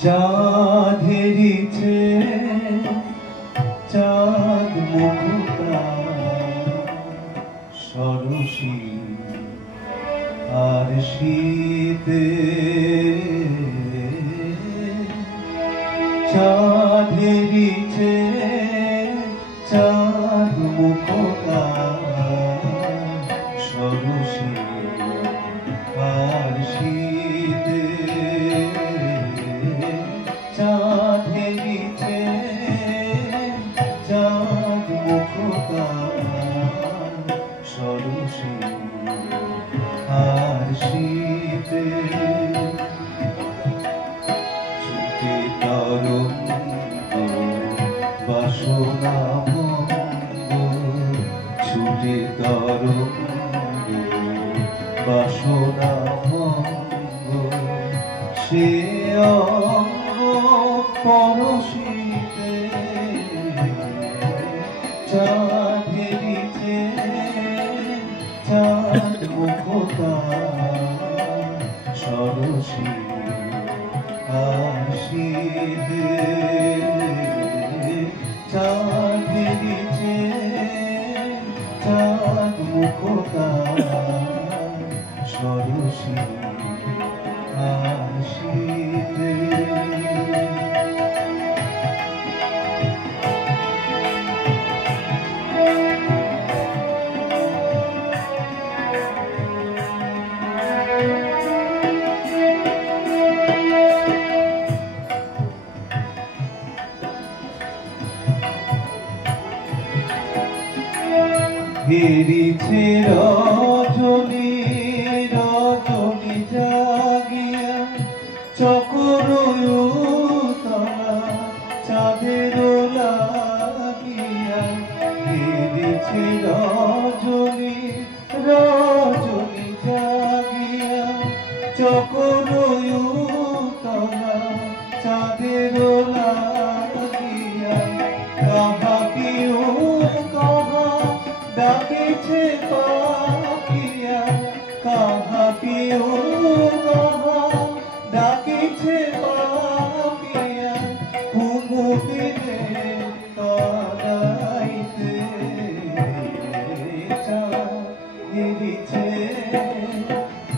চাঁদেরিছে চাঁদ মুখটা সরসী আর শীতে চাঁদেরিছে চাঁদ মুখটা সরসী আর শীতে চাঁদেরিছে চাঁদ মুখটা সরসী আর শীতে ছুটে তরঙ্গ বাসনা ছুটে তরঙ্গ বাসনা সে অঙ্গ পরশিতে চাঁদেরিছে চাঁদ মুখটা সরসী আর শীতে চাঁদেরিছে চাঁদ মুখটা সরসী আর শীতে হেরিছে রজনী রজনী জাগিয়া চকর উতলা চাঁদের লাগিয়া হেরিছে রজনী রজনী জাগিয়া চকর উতলা চাঁদের লাগিয়া কাহা কেউ কাহা ডাকিছে পাখিয়া কাহা কেউ কাহা ডাকিছে পাখিয়া কুমুদিনে কাদাইতে চাঁদেরিছে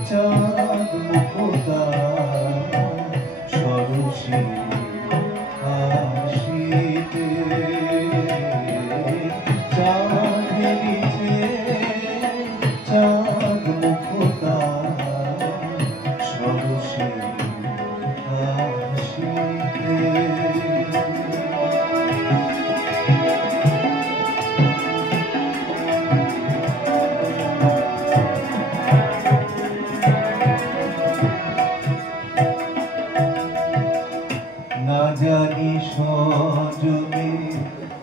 চাঁদ মুখটা সরসী আর শীতে চাঁদেরিছে চাঁদ মুখটা সরসী আর শীতে না জানি সজনী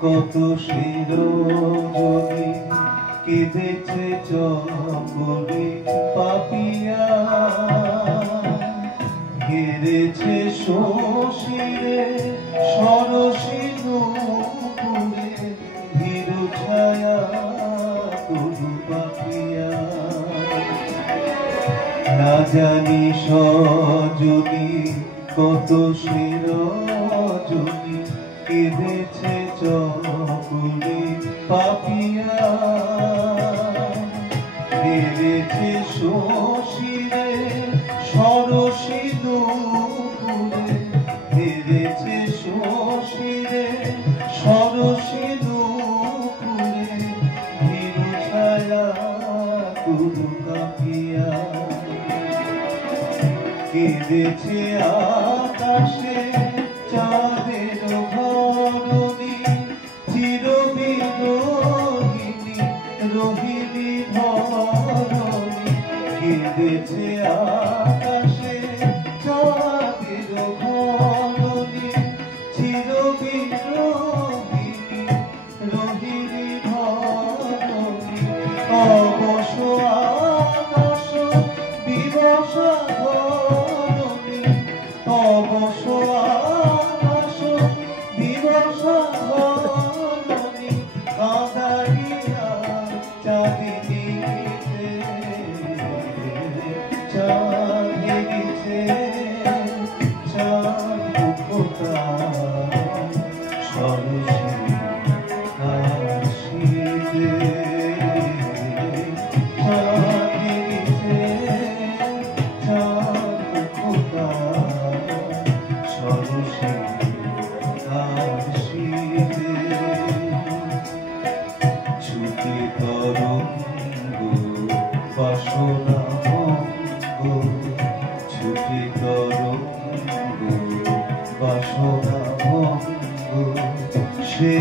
কত শিরোজনী কেঁদেছে চকরে পাপিয়া ঘেরেছে শশীরে সরসী নূপুরে ভীরু ছায়া তরু পাপিয়া না জানি সজনী কত শিরোজনী কেঁদেছে চকরে পাপিয়া ঘেরেছে শশীরে সরসী নূপুরে ঘেরেছে শশীরে সরসী নূপুরে ভীরু ছায়া তরু পাপিয়া কেঁদেছে আকাশে চাঁদের ধরণী চিরবিরোহিনী রোহিণী ধরণী কেঁদেছে আকাশে চাঁদের ধরণী চিরবিরোহিনী রোহিণী ধরণী অবশ আকাশ বিবশ ধরণী অবশ আকাশ বিবশ ধরণী কাঁদারিয়া চাঁদিনীতে চাঁদেরিছে চাঁদ বাসনা ভঙ্গ সে